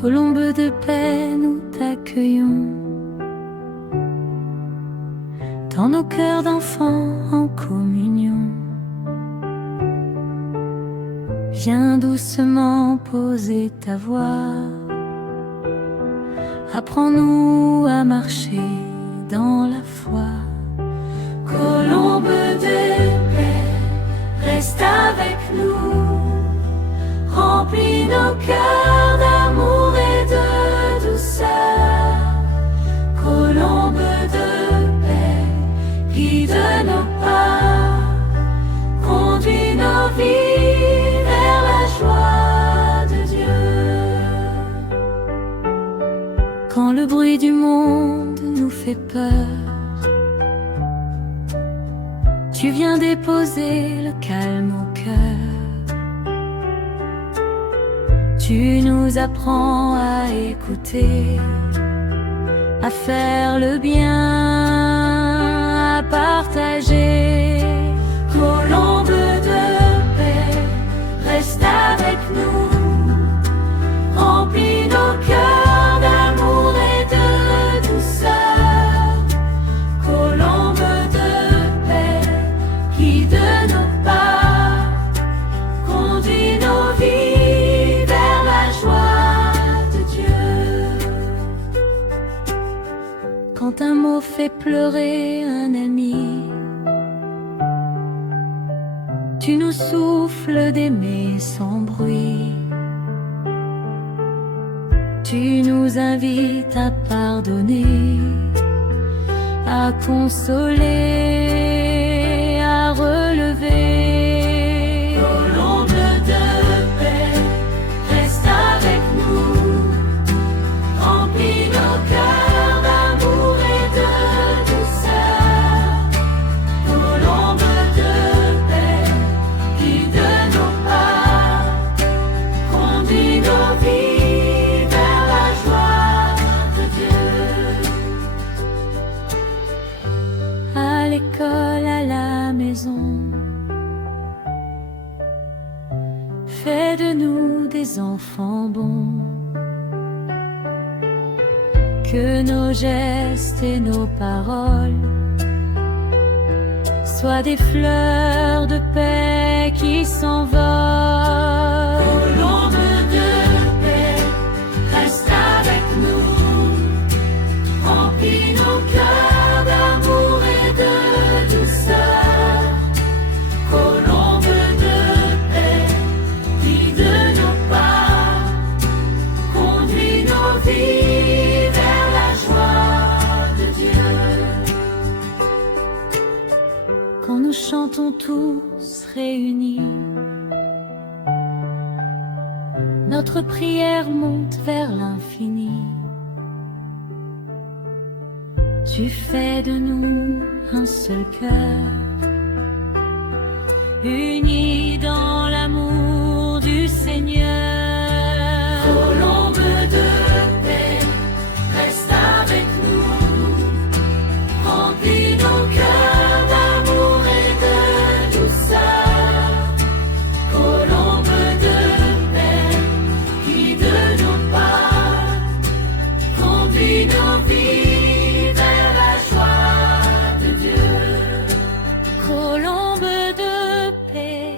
Colombe de paix, nous t'accueillons dans nos cœurs d'enfants en communion. Viens doucement poser ta voix, apprends-nous à marcher dans la foi. Colombe de paix, reste avec nous, remplis nos cœurs d'amour et de douceur. Colombe de paix, guide nos pas, conduis nos vies vers la joie de Dieu. Quand le bruit du monde nous fait peur, tu viens déposer le calme au cœur. Tu nous apprends à écouter, à faire le bien, à partager. Colombe de paix, reste avec nous, remplis nos cœurs d'amour et de douceur. Colombe de paix, guide nos pas, conduis nos vies vers la joie de Dieu. Quand un mot fait pleurer un ami, tu nous souffles d'aimer sans bruit. Tu nous invites à pardonner, à consoler, à relever. Colombe de paix, reste avec nous, remplis nos cœurs d'amour et de douceur. Colombe de paix, guide nos pas, conduis nos vies vers la joie de Dieu. À l'école, à la maison, fais de nous des enfants bons. Que nos gestes et nos paroles soient des fleurs de paix qui s'envolent. Colombe de paix, reste avec nous, remplis nos cœurs d'amour et de douceur. Colombe de paix, guide nos pas, conduis nos vies vers la joie de Dieu. Quand nous chantons tous réunis, notre prière monte vers l'infini. Tu fais de nous un seul cœur, unis dans l'amour du Seigneur. Colombe de paix, reste avec nous, remplis nos cœurs d'amour et de douceur. Colombe de paix, guide nos pas, conduis nos vies vers la joie de Dieu. Colombe de paix,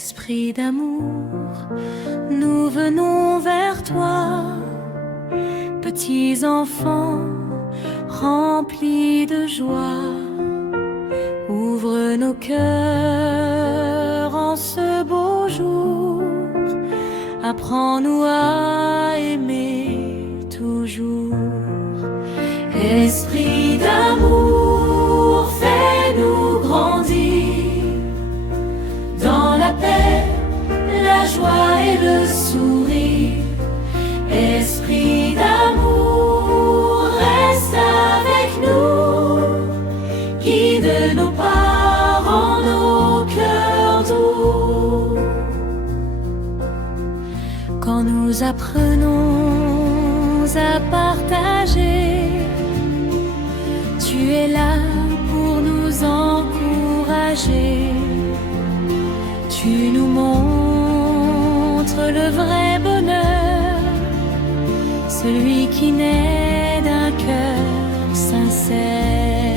Esprit d'amour, nous venons vers toi, petits enfants remplis de joie. Ouvre nos cœurs en ce beau jour, apprends-nous à aimer toujours. Esprit d'amour, fais-nous grandir dans la paix, la joie et le sourire. Esprit d'amour, reste avec nous, guide nos pas, rends nos cœurs doux. Quand nous apprenons à partager, tu es là pour nous encourager. Tu nous montres le vrai bonheur, celui qui naît d'un cœur sincère.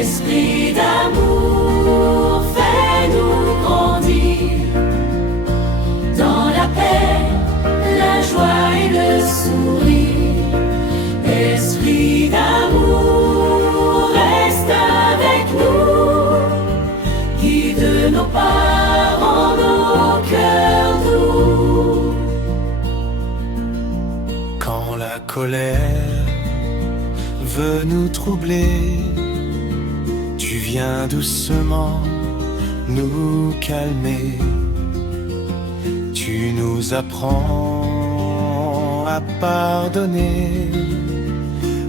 Esprit d'amour, fais-nous grandir dans la paix, la joie et le sourire. Esprit d'amour, reste avec nous, guide nos pas, rends nos cœurs doux. Quand la colère veut nous troubler, tu viens doucement nous calmer. Tu nous apprends à pardonner,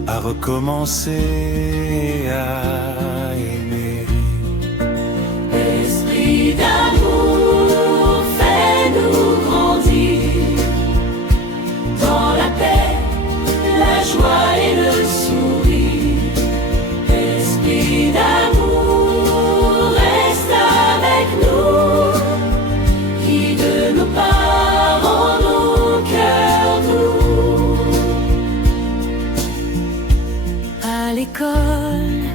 à recommencer à aimer. Esprit d'amour, fais-nous grandir dans la paix, la joie et le sourire. Esprit d'amour, reste avec nous, guide nos pas, rends nos cœurs doux. À l'école,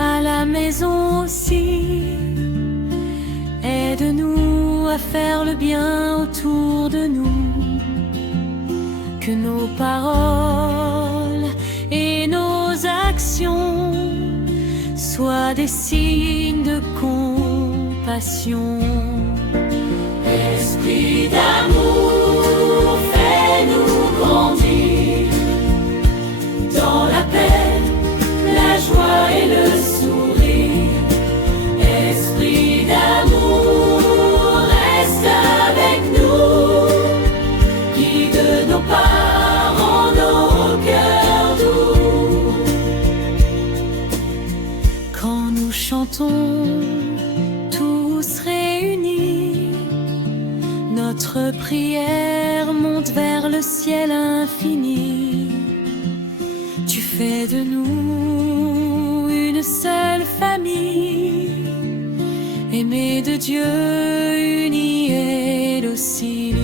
à la maison aussi, aide-nous à faire le bien autour de nous. Que nos paroles et nos actions soient des signes de compassion. Esprit d'amour, fais-nous grandir dans la paix, la joie et le sourire. Esprit d'amour, reste avec nous, guide nos pas, rends nos cœurs doux. Quand nous chantons tous réunis, notre prière monte vers le ciel infini. Tu fais de nous une seule famille, aimée de Dieu, unie et docile.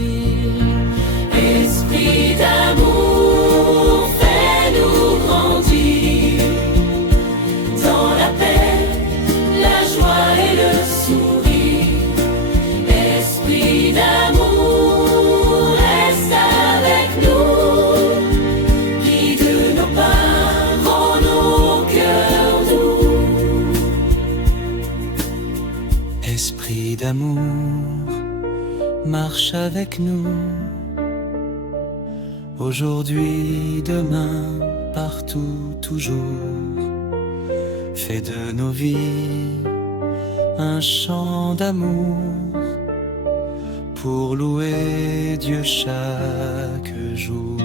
Esprit d'amour, fais-nous grandir dans la paix, la joie et le sourire. Esprit d'amour, reste avec nous, guide nos pas, rends nos cœurs doux. Esprit d'amour, marche avec nous, aujourd'hui, demain, partout, toujours. Fais de nos vies un chant d'amour pour louer Dieu chaque jour.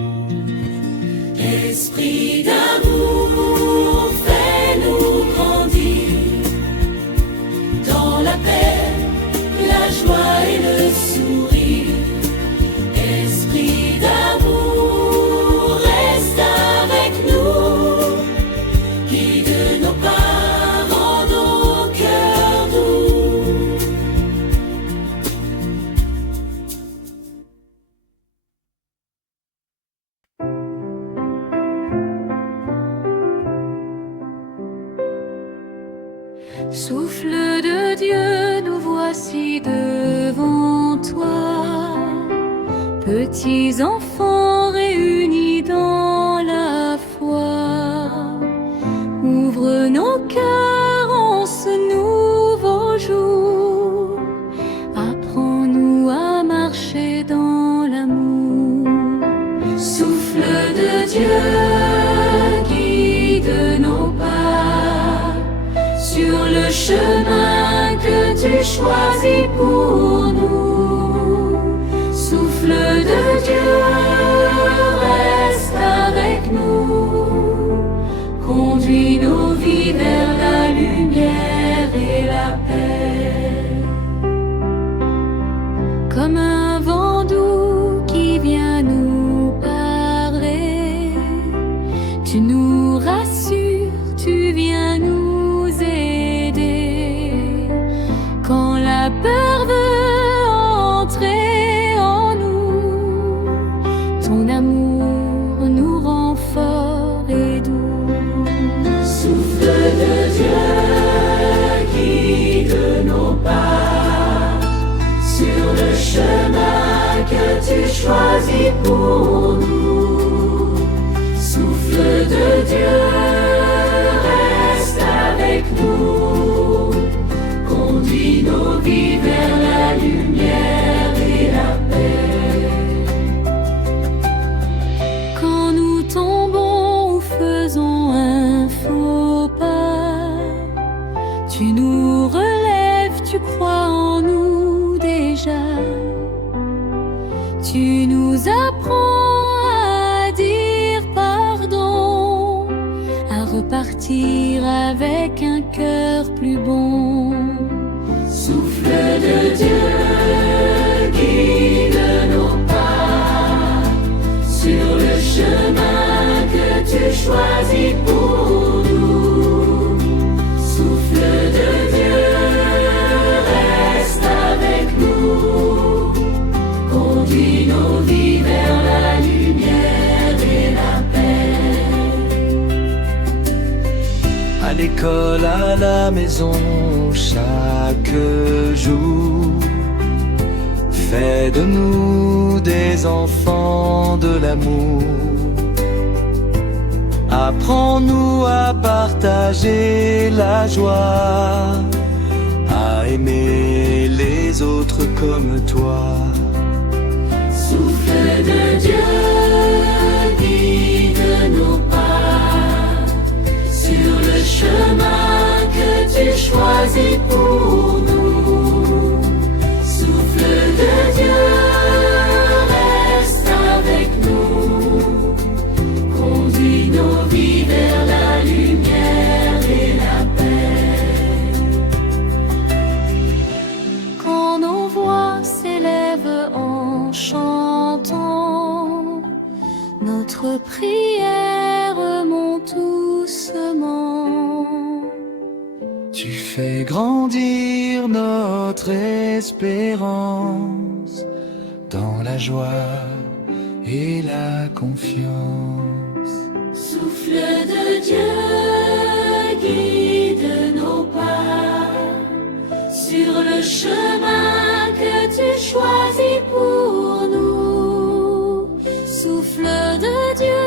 Esprit d'amour, fais-nous grandir dans la paix, la joie et le sourire. Esprit d'amour, reste avec nous, guide nos pas, rends nos cœurs doux. Souffle de Dieu, nous voici de petits enfants réunis dans la foi, ouvre nos cœurs en ce nouveau jour, apprends-nous à marcher dans l'amour. Souffle de Dieu, guide nos pas sur le chemin que tu choisis pour nous. Souffle de Dieu, reste avec nous, conduis nos vies vers la lumière et la paix. Comme un vent doux qui vient nous parler, tu nous rassures, tu viens nous aider. Quand la peur veut entrer en nous, ton amour nous rend forts et doux. Souffle de Dieu, guide nos pas sur le chemin que tu choisis pour nous. Souffle de Dieu, reste avec nous, conduis nos vies vers la lumière et la paix. Quand nous tombons ou faisons un faux pas, tu nous relèves, tu crois en nous déjà. Tu nous apprends à dire pardon, à repartir avec un cœur plus bon. Souffle de Dieu, guide nos pas sur le chemin que tu choisis pour nous. Souffle de Dieu, reste avec nous, conduis nos vies vers la lumière et la paix. À l'école, à la maison, chaque jour, fais de nous des enfants de l'amour. Apprends-nous à partager la joie, à aimer les autres comme toi. Souffle de Dieu, guide nos pas sur le chemin que tu choisis pour nous. Souffle de Dieu, reste avec nous, conduis nos vies vers la lumière et la paix. Quand nos voix s'élèvent en chantant, notre prière monte doucement. Tu fais grandir notre espérance dans la joie et la confiance. Souffle de Dieu, guide nos pas sur le chemin que tu choisis pour nous. Souffle de Dieu,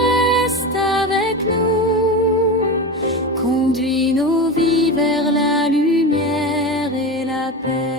reste avec nous, conduis nos vies vers la lumière et la paix.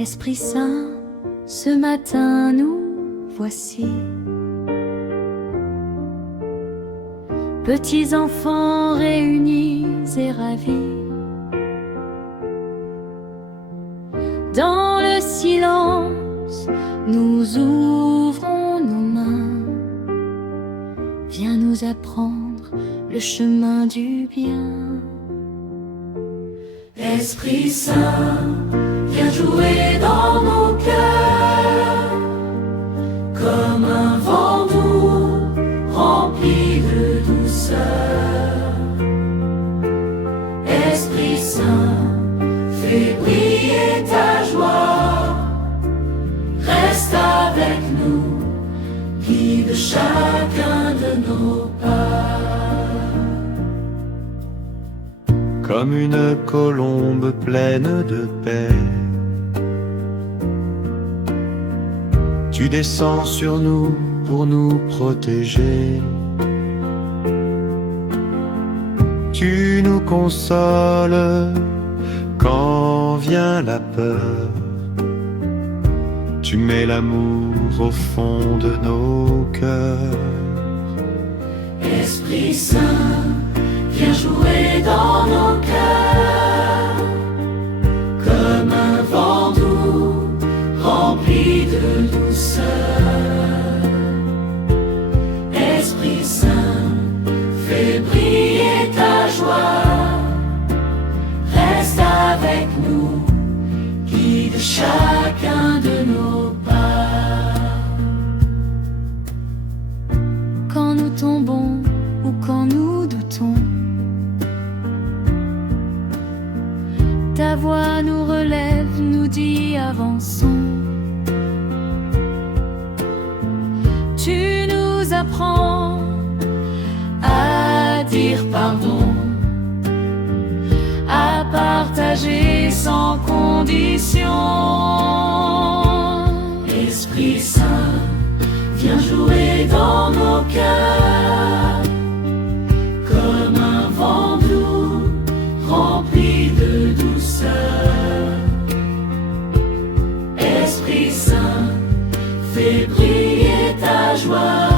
Esprit Saint, ce matin nous voici. Petits enfants réunis et ravis. Dans le silence, nous ouvrons nos mains. Viens nous apprendre le chemin du bien. Esprit Saint, viens jouer dans nos cœurs, comme un vent doux, rempli de douceur. Esprit Saint, fais briller ta joie, reste avec nous, guide chacun de nos pas. Comme une colombe pleine de paix, tu descends sur nous pour nous protéger. Tu nous consoles quand vient la peur. Tu mets l'amour au fond de nos cœurs. Esprit Saint, viens jouer dans nos cœurs, comme un vent doux, rempli de douceur. Esprit Saint, fais briller ta joie, reste avec nous, guide chacun de nos pas. Quand nous tombons ou quand nous doutons, ta voix nous relève, nous dit avançons. Tu nous apprends à dire pardon, à partager sans condition. Esprit Saint, viens jouer dans nos cœurs, comme un vent doux, rempli de douceur. Esprit Saint, fais briller ta joie,